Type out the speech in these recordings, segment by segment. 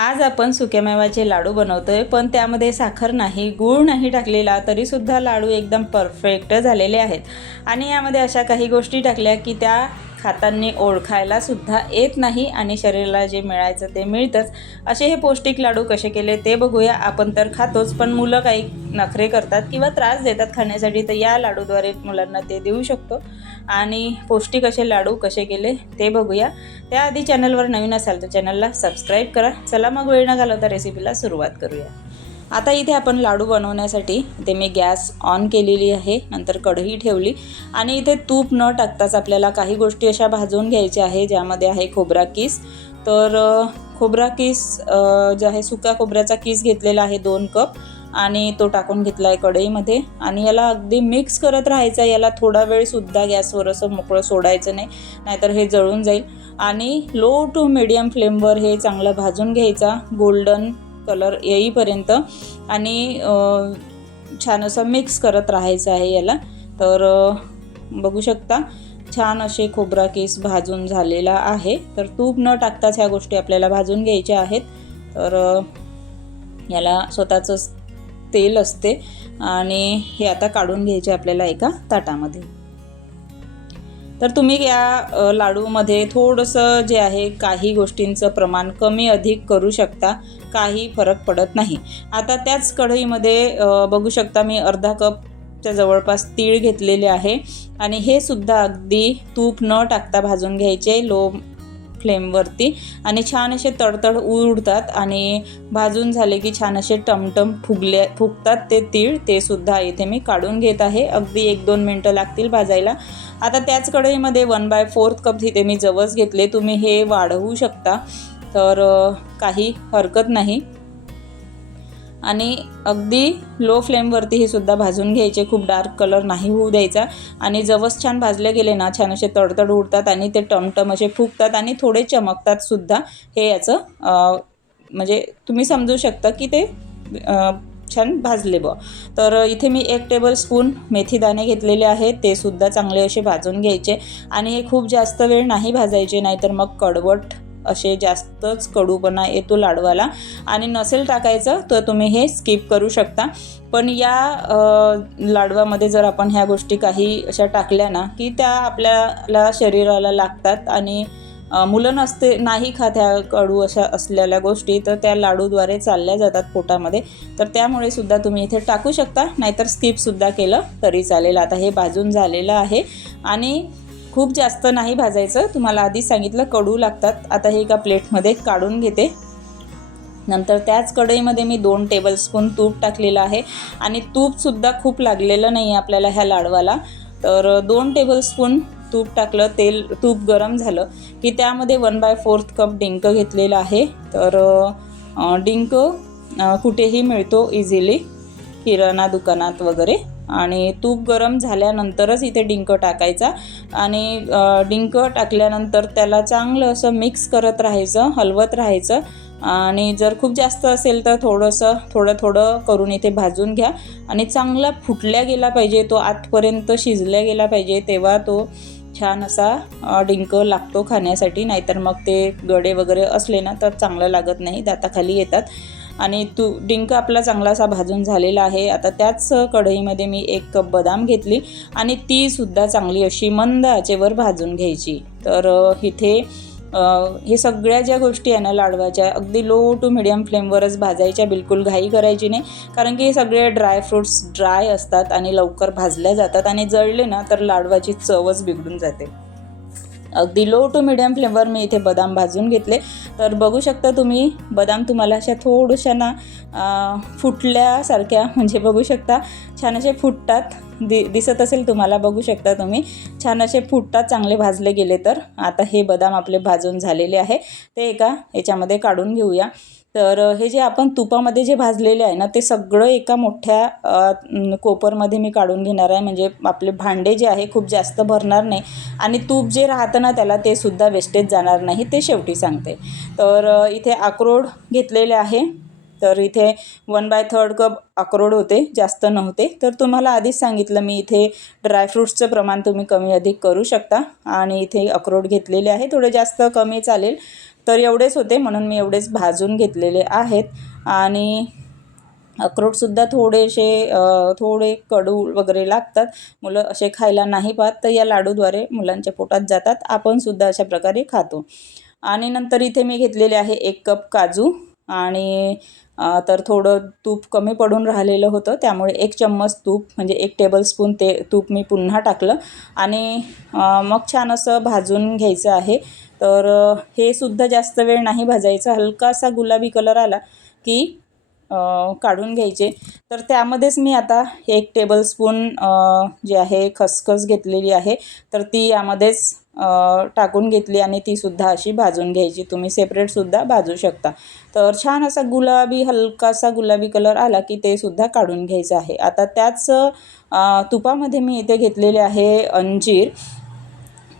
आज आपण सुक्यामेवाचे लाडू बनवतो आहे पण त्यामध्ये साखर नाही गूळ नाही टाकलेला तरीसुद्धा लाडू एकदम परफेक्ट झालेले आहेत. आणि यामध्ये अशा काही गोष्टी टाकल्या की त्या खातांनी ओळखायला सुद्धा येत नाही आणि शरीराला जे मिळायचं ते मिळतंच. असे हे पौष्टिक लाडू कसे केले ते बघूया. आपण तर खातोच पण मुलं काही नखरे करतात किंवा त्रास देतात खाण्यासाठी तर या लाडूद्वारे मुलांना ते देऊ शकतो. आणि पौष्टिक असे लाडू कसे केले ते बघूया. त्याआधी चॅनलवर नवीन असाल तर चॅनलला सबस्क्राईब करा. चला मग वेळ न घालवता रेसिपीला सुरुवात करूया. आता इथे आपण लाडू बनवण्यासाठी ते मी गॅस ऑन केलेली आहे नंतर कढई ठेवली. आणि इथे तूप न टाकताच आपल्याला काही गोष्टी अशा भाजून घ्यायच्या आहे ज्यामध्ये आहे खोबरा किस. तर खोबरा किस जे आहे सुका खोबऱ्याचा किस घेतलेला आहे दोन कप. आणि तो टाकून घेतला आहे कढईमध्ये. आणि याला अगदी मिक्स करत राहायचं याला थोडा वेळसुद्धा गॅसवर असं मोकळं सोडायचं नाही नाहीतर हे जळून जाईल. आणि लो टू मिडियम फ्लेमवर हे चांगलं भाजून घ्यायचा गोल्डन कलर येईपर्यंत आणि छान असं मिक्स करत राहायचं आहे याला. तर बघू शकता छान असे खोबरा केस भाजून झालेला आहे. तर तूप न टाकताच ह्या गोष्टी आपल्याला भाजून घ्यायच्या आहेत. तर याला स्वतःचं तेल असते आणि हे आता काढून घ्यायचे आपल्याला एका ताटामध्ये. तर तुम्ही या लाडूमध्ये थोडंसं जे आहे काही गोष्टींचं प्रमाण कमी अधिक करू शकता काही फरक पडत नाही. आता त्याच कढईमध्ये बघू शकता मी अर्धा कपच्या जवळपास तीळ घेतलेले आहे. आणि हे सुद्धा अगदी तूप न टाकता भाजून घ्यायचे लो फ्लेमवरती आणि छान असे तडतड उडतात आणि भाजून झाले की छान असे टमटम फुगले फुगतात ते तीळ ते सुद्धा इथे मी काढून घेत आहे. अगदी एक दोन मिनटं लागतील भाजायला. आता त्याच कढईमध्ये वन बाय फोर्थ कप इथे मी जवस घेतले. तुम्ही हे वाढवू शकता. तर काही हरकत नाही. आणि अगदी लो फ्लेमवरती हे सुद्धा भाजून घ्यायचे. खूप डार्क कलर नाही होऊ द्यायचा. आणि जवस छान भाजले गेले ना छान असे तडतड उडतात आणि ते टमटम असे फुगतात आणि थोडे चमकतात सुद्धा. हे याचं म्हणजे तुम्ही समजू शकता की ते छान भाजले ब तर इथे मी एक टेबल स्पून मेथीदाणे घेतलेले आहेत. ते सुद्धा चांगले असे भाजून घ्यायचे. आणि हे खूप जास्त वेळ नाही भाजायचे नाहीतर मग कडवट असे जास्तच कडूपणा येतो लाडवाला. आणि नसेल टाकायचं तर तुम्ही हे स्किप करू शकता. पण या लाडवामध्ये जर आपण ह्या गोष्टी काही अशा टाकल्या ना की त्या आपल्याला शरीराला लागतात आणि मुलं नसते नाही खात ह्या कडू अशा असलेल्या गोष्टी तर त्या लाडूद्वारे चालल्या जातात पोटामध्ये. तर त्यामुळे सुद्धा तुम्ही इथे टाकू शकता. नाहीतर स्किपसुद्धा केलं तरी चालेल. आता हे भाजून झालेलं आहे. आणि खूप जास्त नाही भाजायचं. तुम्हाला आधी सांगितलं कडू लागतात. आता हे एका प्लेटमध्ये काढून घेते. नंतर त्याच कढईमध्ये मी दोन टेबलस्पून तूप टाकलेलं आहे. आणि तूपसुद्धा खूप लागलेलं नाही आहे आपल्याला ह्या लाडवाला. तर दोन टेबलस्पून तूप टाकलं तेल तूप गरम झालं की त्यामध्ये वन बाय फोर्थ कप डिंक घेतलेलं आहे. तर डिंक कुठेही मिळतो इझिली किराणा दुकानात वगैरे. आणि तूप गरम झाल्यानंतरच इथे डिंक टाकायचा. आणि डिंक टाकल्यानंतर त्याला चांगलं असं मिक्स करत राहायचं हलवत राहायचं. आणि जर खूप जास्त असेल तर थोडंसं थोडं थोडं करून इथे भाजून घ्या. आणि चांगला फुटल्या गेला पाहिजे तो आतपर्यंत शिजल्या गेला पाहिजे तेव्हा तो छान असा डिंक लागतो खाण्यासाठी. नाहीतर मग ते गडे वगैरे असले ना तर चांगलं लागत नाही. दाताखाली येतात. आणि तू डिंक आपला चांगला असा भाजून झालेला आहे. आता त्याच कढईमध्ये मी एक कप बदाम घेतली आणि ती सुद्धा चांगली अशी मंद आचेवर भाजून घ्यायची. तर इथे हे सगळ्या ज्या गोष्टी आहे ना लाडवाच्या अगदी लो टू मिडियम फ्लेमवरच भाजायच्या बिलकुल घाई करायची नाही. कारण की हे सगळे ड्रायफ्रूट्स ड्राय असतात आणि लवकर भाजल्या जातात आणि जळले ना तर लाडवाची चवच बिघडून जाते. अगदी लो टू मिडियम फ्लेमवर मी इथे बदाम भाजून घेतले. तर बघू शकता तुम्ही बदाम तुम्हाला अशा थोड्याशा ना फुटल्यासारख्या म्हणजे बघू शकता छान असे फुटतात. दि दिसत असेल तुम्हाला बघू शकता तुम्ही. छान असे फुटतात चांगले भाजले गेले तर. आता हे बदाम आपले भाजून झालेले आहे. ते एका याच्यामध्ये काढून घेऊया. तर हे जे आपण तुपामध्ये जे भाजलेले आहे ना ते सगळं एका मोठ्या कोपरमध्ये मी काढून घेणार आहे. म्हणजे आपले भांडे जे आहे खूप जास्त भरणार नाही. आणि तूप जे राहतं ना त्याला ते सुद्धा वेस्टेज जाणार नाही. ते शेवटी सांगते. तर इथे अक्रोड घेतलेले आहे. तर इथे वन बाय थर्ड कप अक्रोड होते जास्त नव्हते. तर तुम्हाला आधीच सांगितलं मी इथे ड्रायफ्रूट्सचं प्रमाण तुम्ही कमी अधिक करू शकता. आणि इथे अक्रोड घेतलेले आहे थोडे जास्त कमी चालेल. तर एवढेच होते म्हणून मी एवढेच भाजून घेतलेले आहेत. आणि अक्रोडसुद्धा थोडेसे थोडे कडू वगैरे लागतात. मुलं असे खायला नाही पाहत तर या लाडूद्वारे मुलांच्या पोटात जातात. आपणसुद्धा अशा प्रकारे खातो. आणि नंतर इथे मी घेतलेले आहे एक कप काजू. आणि तर थोडं तूप कमी पडून राहिलेलं होतं. त्यामुळे एक चम्मच तूप म्हणजे एक टेबलस्पून ते तूप मी पुन्हा टाकलं. आणि मग छान असं भाजून घ्यायचं आहे. तर हे सुद्धा जास्त वेळ नाही भाजायचं. हलकासा गुलाबी कलर आला की काढून घ्यायचे. तर त्यामध्येच मी आता एक टेबलस्पून जे आहे खसखस घेतलेली आहे. तर ती यामध्येच टाकून घेतली आणि तीसुद्धा अशी भाजून घ्यायची. तुम्ही सेपरेटसुद्धा भाजू शकता. तर छान असा गुलाबी हलकासा गुलाबी कलर आला की ते सुद्धा काढून घ्यायचं आहे. आता त्याच तुपामध्ये मी इथे घेतलेले आहे अंजीर.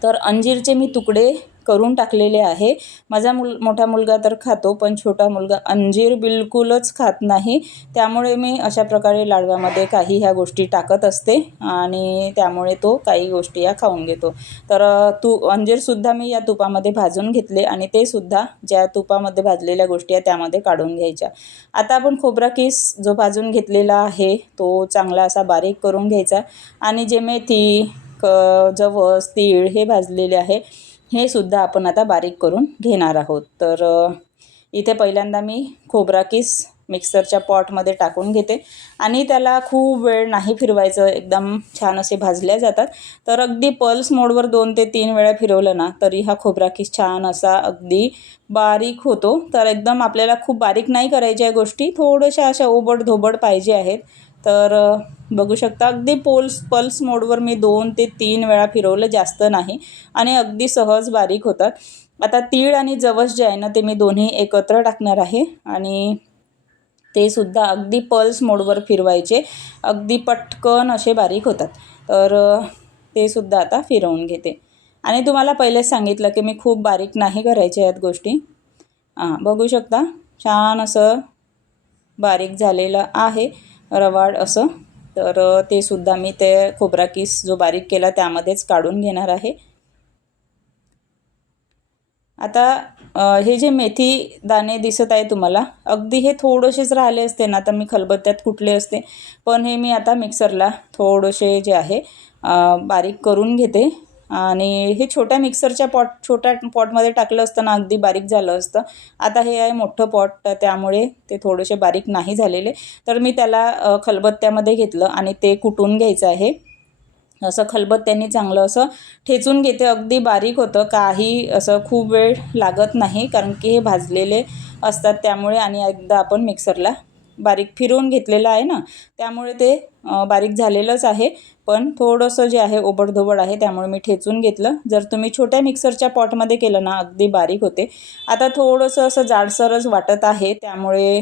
तर अंजीरचे मी तुकडे करून टाकलेले आहे. माझा मुल मोठा मुलगा तर खातो पण छोटा मुलगा अंजीर बिलकुलच खात नाही. त्यामुळे मी अशा प्रकारे लाडव्यामध्ये काही ह्या गोष्टी टाकत असते आणि त्यामुळे तो काही गोष्टी या खाऊन घेतो. तर तू अंजीरसुद्धा मी या तुपामध्ये भाजून घेतले आणि ते सुद्धा ज्या तुपामध्ये भाजलेल्या गोष्टी आहेत त्यामध्ये काढून घ्यायच्या. आता आपण खोबरा किस जो भाजून घेतलेला आहे तो चांगला असा बारीक करून घ्यायचा. आणि जे मेथी क जवस तीळ हे भाजलेले आहे हे सुद्धा आपण आता बारीक करून घेणार आहोत तर अ, इथे पहिल्यांदा मी खोबरा किस मिक्सरच्या पॉटमध्ये टाकून घेते. आणि त्याला खूप वेळ नाही फिरवायचं एकदम छान असे भाजल्या जातात. तर अगदी पल्स मोडवर दोन ते तीन वेळा फिरवलं ना तरी हा खोबरा किस छान असा अगदी बारीक होतो. तर एकदम आपल्याला खूप बारीक नाही करायच्या या गोष्टी थोड्याशा अशा ओबड धोबड पाहिजे आहेत. तर बघू शकता अगदी पोल्स पल्स मोडवर मी दोन ते तीन वेळा फिरवलं जास्त नाही आणि अगदी सहज बारीक होतात. आता तीळ आणि जवस जे आहे ना ते मी दोन्ही एकत्र टाकणार आहे. आणि ते सुद्धा अगदी पल्स मोडवर फिरवायचे. अगदी पटकन असे बारीक होतात. तर ते सुद्धा आता फिरवून घेते. आणि तुम्हाला पहिलेच सांगितलं की मी खूप बारीक नाही करायच्या आहेत गोष्टी. हां बघू शकता. छान असं बारीक झालेलं आहे रवाड असं. तर ते सुद्धा मी ते खोबरा किस जो बारीक केला त्यामध्येच काढून घेणार आहे. आता हे जे मेथी दाणे दिसत आहे तुम्हाला अगदी हे थोडेसेच राहिले असते ना आता मी खलबत्त्यात कुटले असते पण हे मी आता मिक्सरला थोडेसे जे आहे बारीक करून घेते. आणि हे छोट्या मिक्सरच्या पॉट छोट्या पॉटमध्ये टाकलं असतं ना अगदी बारीक झालं असतं. आता हे आहे मोठं पॉट त्यामुळे ते थोडेसे बारीक नाही झालेले. तर मी त्याला खलबत्त्यामध्ये घेतलं आणि ते कुटून घ्यायचं आहे. असं खलबत्त्याने चांगलं असं ठेचून घेते. अगदी बारीक होतं. काही असं खूप वेळ लागत नाही कारण की हे भाजलेले असतात त्यामुळे आणि एकदा आपण मिक्सरला बारीक फिरवून घेतलेलं आहे ना त्यामुळे ते बारीक झालेलंच आहे. पण थोडंसं जे आहे ओबडधोबड आहे त्यामुळे मी ठेचून घेतलं. जर तुम्ही छोट्या मिक्सरच्या पॉटमध्ये केलं ना अगदी बारीक होते. आता थोडंसं असं जाडसरच वाटत आहे त्यामुळे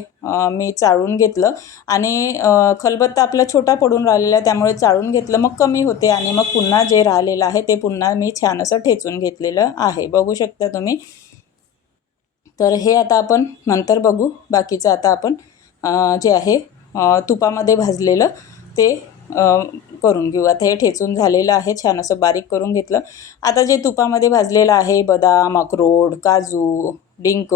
मी चाळून घेतलं. आणि खलबत्ता आपला छोटा पडून राहिलेला आहे त्यामुळे चाळून घेतलं. मग कमी होते आणि मग पुन्हा जे राहिलेलं आहे ते पुन्हा मी छान असं ठेचून घेतलेलं आहे. बघू शकता तुम्ही. तर हे आता आपण नंतर बघू. बाकीचं आता आपण जे आहे तुपामध्ये भाजलेलं ते करून घेऊ. आता हे ठेचून झालेलं आहे छान असं बारीक करून घेतलं. आता जे तुपामध्ये भाजलेलं आहे बदाम अक्रोड काजू डिंक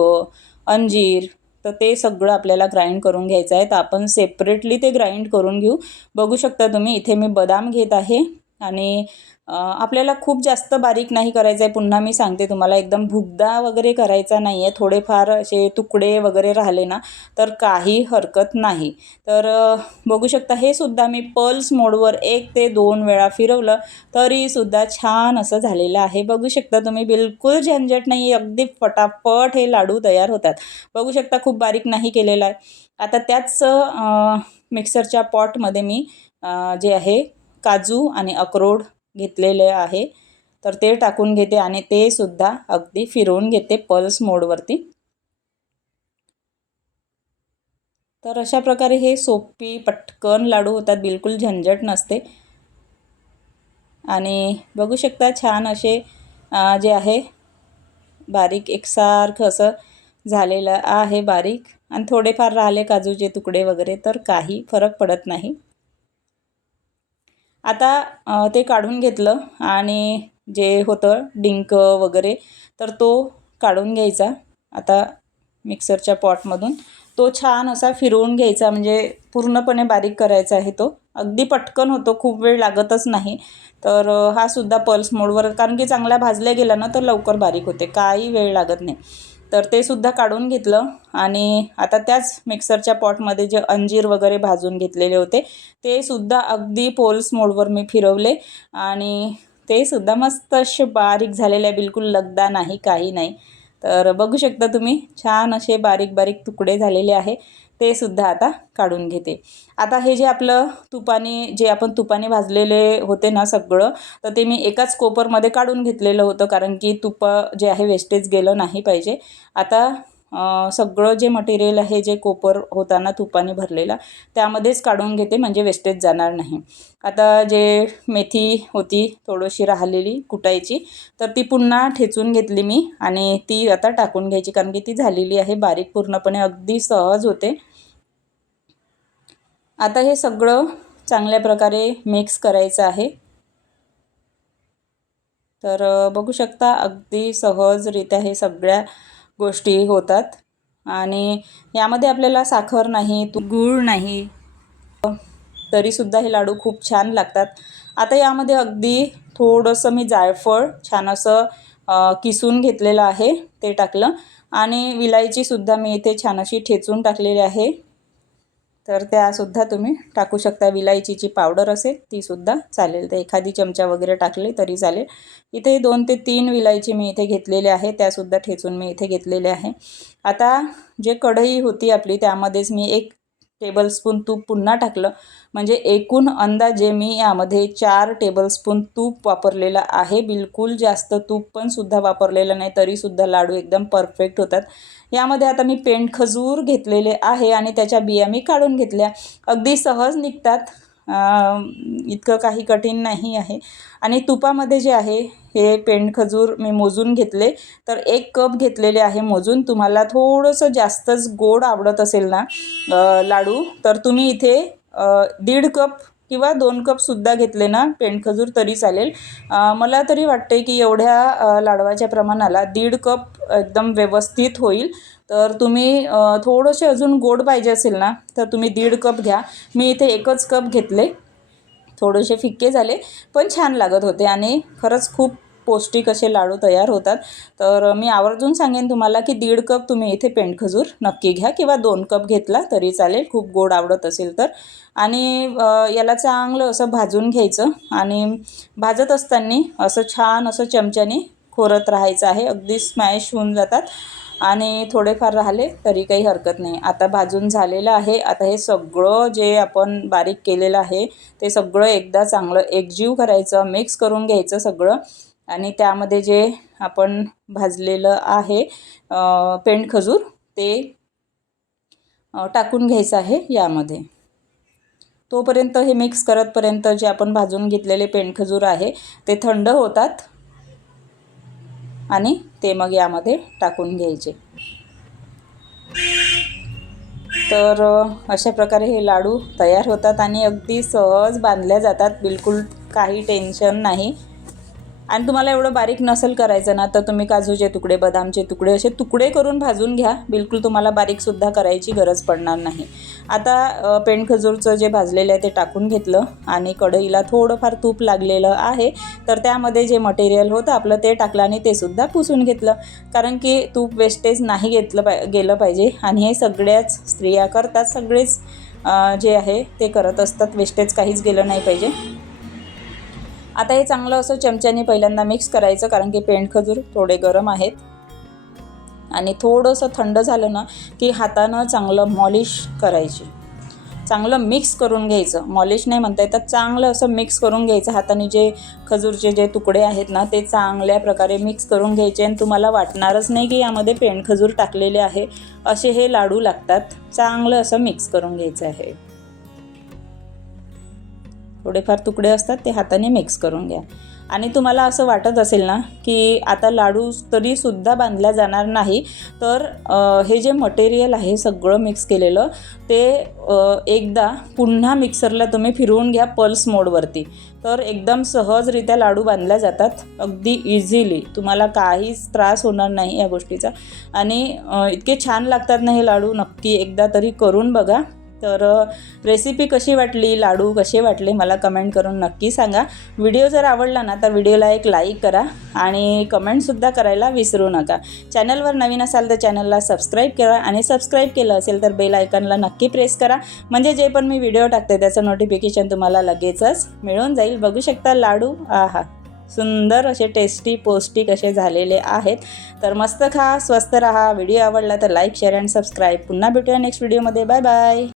अंजीर तर ते सगळं आपल्याला ग्राइंड करून घ्यायचं आहे. तर आपण सेपरेटली ते ग्राइंड करून घेऊ. बघू शकता तुम्ही इथे मी बदाम घेत आहे. आणि आपल्याला खूप जास्त बारीक नाही करायचं आहे पुन्हा मी सांगते तुम्हाला एकदम भुगदा वगैरे करायचा नाही आहे थोडेफार असे तुकडे वगैरे राहिले ना तर काही हरकत नाही. तर बघू शकता हे सुद्धा मी पल्स मोडवर एक ते दोन वेळा फिरवलं तरीसुद्धा छान असं झालेलं आहे. बघू शकता तुम्ही बिलकुल झंझट नाही अगदी फटाफट हे लाडू तयार होतात. बघू शकता खूप बारीक नाही केलेला आहे. आता त्याच मिक्सरच्या पॉटमध्ये मी जे आहे काजू आणि अक्रोड घेतलेले आहे. तर ते टाकून घेते आणि ते सुद्धा अगदी फिरवून घेते पल्स मोडवरती तर अशा प्रकारे हे सोपी पटकन लाडू होतात बिलकुल झंझट नसते. आणि बघू शकता छान असे जे आहे बारीक एकसारखं असं झालेलं आहे बारीक. आणि थोडेफार राहिले काजूचे तुकडे वगैरे तर काही फरक पडत नाही. आता ते काढून घेतलं आणि जे होतं डिंक वगैरे तर तो काढून घ्यायचा. आता मिक्सरच्या पॉटमधून. तो छान असा फिरवून घ्यायचा म्हणजे पूर्णपणे बारीक करायचा आहे तो. अगदी पटकन होतो खूप वेळ लागतच नाही. तर हा सुद्धा पल्स मोडवर कारण की चांगला भाजल्या गेला ना तर लवकर बारीक होते. काही वेळ लागत नाही. तर ते सुद्धा काढून घेतलं आणि आता त्याच मिक्सरच्या पॉटमध्ये जे अंजीर वगैरे भाजून घेतलेले होते ते सुद्धा अगदी पोल्स मोडवर मी फिरवले आणि ते सुद्धा मस्त असे बारीक झालेले आहे बिलकुल लगदा नाही काही नाही. तर बघू शकता तुम्ही छान असे बारीक बारीक तुकडे झालेले आहे. ते सुद्धा आता काढून घेते. आता हे जे आपलं तुपाने जे आपण तुपाने भाजलेले होते ना सगळं तर ते मी एकाच कोपरमध्ये काढून घेतलेलं होतं कारण की तुप जे आहे वेस्टेज गेलं नाही पाहिजे. आता सगळं जे मटेरियल आहे जे कोपर होताना तुपाने भरलेला त्यामध्येच काढून घेते म्हणजे वेस्टेज जाणार नाही. आता जे मेथी होती थोडीशी राहिलेली कुटायची तर ती पुन्हा ठेचून घेतली मी आणि ती आता टाकून घ्यायची कारण की ती झालेली आहे बारीक पूर्णपणे अगदी सहज होते. आता हे सगळं चांगल्या प्रकारे मिक्स करायचं आहे. तर बघू शकता अगदी सहजरित्या हे सगळ्या गोष्टी होतात. आणि यामध्ये आपल्याला साखर नाही तू गूळ नाही. तरीसुद्धा हे लाडू खूप छान लागतात. आता यामध्ये अगदी थोडंसं मी जायफळ छान असं किसून घेतलेलं आहे ते टाकलं. आणि विलायचीसुद्धा मी इथे छान अशी ठेचून टाकलेली आहे. तर त्यासुद्धा तुम्ही टाकू शकता. विलायचीची पावडर असेल तीसुद्धा चालेल. तर एखादी चमचा वगैरे टाकले तरी चालेल. इथे दोन ते तीन विलायची मी इथे घेतलेले आहे. त्यासुद्धा ठेचून मी इथे घेतलेले आहे. आता जे कढई होती आपली त्यामध्येच मी एक टेबलस्पून तूप पुन्हा टाकलं. म्हणजे एकूण अंदाजे मी यामध्ये चार टेबलस्पून तूप वापरलेलं आहे. बिलकुल जास्त तूप पण सुद्धा वापरलेलं नाही तरीसुद्धा लाडू एकदम परफेक्ट होतात. यामध्ये आता मी पेंट खजूर घेतलेले आहे आणि त्याच्या बिया मी काढून घेतल्या. अगदी सहज निघतात. इतकं काही कठीण नाही आहे. आणि तुपामध्ये जे आहे हे पेंड खजूर मी मोजून घेतले. तर एक कप घेतलेले आहे मोजून. तुम्हाला थोडंसं जास्तच गोड आवडत असेल ना लाडू तर तुम्ही इथे दीड कप किंवा दोन कपसुद्धा घेतले ना पेंडखजूर तरी चालेल. मला तरी वाटते की एवढ्या लाडवाच्या प्रमाणाला दीड कप एकदम व्यवस्थित होईल. तर तुम्ही थोडंसे अजून गोड पाहिजे असेल ना तर तुम्ही दीड कप घ्या. मी इथे एकच कप घेतले. थोडेसे फिक्के झाले पण छान लागत होते आणि खरंच खूप पौष्टिक असे लाडू तयार होतात. तर मी आवर्जून सांगेन तुम्हाला की दीड कप तुम्ही इथे पेंडखजूर नक्की घ्या किंवा दोन कप घेतला तरी चालेल खूप गोड आवडत असेल तर. आणि याला चांगलं असं भाजून घ्यायचं आणि भाजत असताना असं छान असं चमच्याने खोरत राहायचं आहे. अगदी स्मॅश होऊन जातात. आणि थोडेफार राहिले तरी काही हरकत नाही. आता भाजून झालेलं आहे. आता हे सगळं जे आपण बारीक केलेलं आहे ते सगळं एकदा चांगलं एकजीव करायचं मिक्स करून घ्यायचं सगळं. आणि त्यामध्ये जे आपण भाजलेलं आहे पेंड खजूर ते टाकून घ्यायचं आहे यामध्ये. तोपर्यंत हे मिक्स करतपर्यंत जे आपण भाजून घेतलेले पेंडखजूर आहे ते थंड होतात. आणि ते मग यामध्ये टाकून घ्यायचे. तर अशा प्रकारे हे लाडू तयार होतात आणि अगदी सहज बांधल्या जातात. बिलकुल काही टेन्शन नाही. आणि तुम्हाला एवढं बारीक नसेल करायचं ना तर तुम्ही काजूचे तुकडे बदामचे तुकडे असे तुकडे करून भाजून घ्या. बिलकुल तुम्हाला बारीकसुद्धा करायची गरज पडणार नाही. आता पेंडखजूरचं जे भाजलेलं आहे ते टाकून घेतलं आणि कढईला थोडंफार तूप लागलेलं आहे. तर त्यामध्ये जे मटेरियल होतं आपलं ते टाकलं आणि ते सुद्धा पुसून घेतलं. कारण की तूप वेस्टेज नाही घेतलं पाय गेलं पाहिजे. आणि हे सगळ्याच स्त्रिया करतात. सगळेच जे आहे ते करत असतात. वेस्टेज काहीच गेलं नाही पाहिजे. आता हे चांगलं असं चमच्याने पहिल्यांदा मिक्स करायचं कारण की पेंडखजूर थोडे गरम आहेत. आणि थोडंसं थंड झालं ना की हातानं चांगलं मॉलिश करायची. चांगलं मिक्स करून घ्यायचं. मॉलिश नाही म्हणता येतं चांगलं असं मिक्स करून घ्यायचं. हाताने जे खजूरचे जे तुकडे आहेत ना ते चांगल्या प्रकारे मिक्स करून घ्यायचे. आणि तुम्हाला वाटणारच नाही की यामध्ये पेंडखजूर टाकलेले आहे. असे हे लाडू लागतात. चांगलं असं मिक्स करून घ्यायचं आहे. थोडेफार तुकडे असतात ते हाताने मिक्स करून घ्या. आणि तुम्हाला असं वाटत असेल ना की आता लाडू तरीसुद्धा बांधल्या जाणार नाही तर हे जे मटेरियल आहे सगळं मिक्स केलेलं ते एकदा पुन्हा मिक्सरला तुम्ही फिरवून घ्या पल्स मोडवरती तर एकदम सहजरित्या लाडू बांधल्या जातात अगदी इझिली तुम्हाला काहीच त्रास होणार नाही या गोष्टीचा. आणि इतके छान लागतात ना हे लाडू नक्की एकदा तरी करून बघा. तर रेसिपी कशी वाटली लाडू कसे वाटले मला कमेंट करून नक्की सांगा. व्हिडिओ जर आवडला ना तर व्हिडिओला एक लाईक करा आणि कमेंटसुद्धा करायला विसरू नका. चॅनलवर नवीन असाल तर चॅनलला सबस्क्राईब करा आणि सबस्क्राईब केलं असेल तर बेल आयकनला नक्की प्रेस करा. म्हणजे जे पण मी व्हिडिओ टाकते त्याचं नोटिफिकेशन तुम्हाला लगेचच मिळून जाईल. बघू शकता लाडू आहा सुंदर असे टेस्टी पौष्टिक असे झालेले आहेत. तर मस्त खा स्वस्त राहा. व्हिडिओ आवडला तर लाईक शेअर अँड सबस्क्राईब पुन्हा भेटूया नेक्स्ट व्हिडिओमध्ये बाय बाय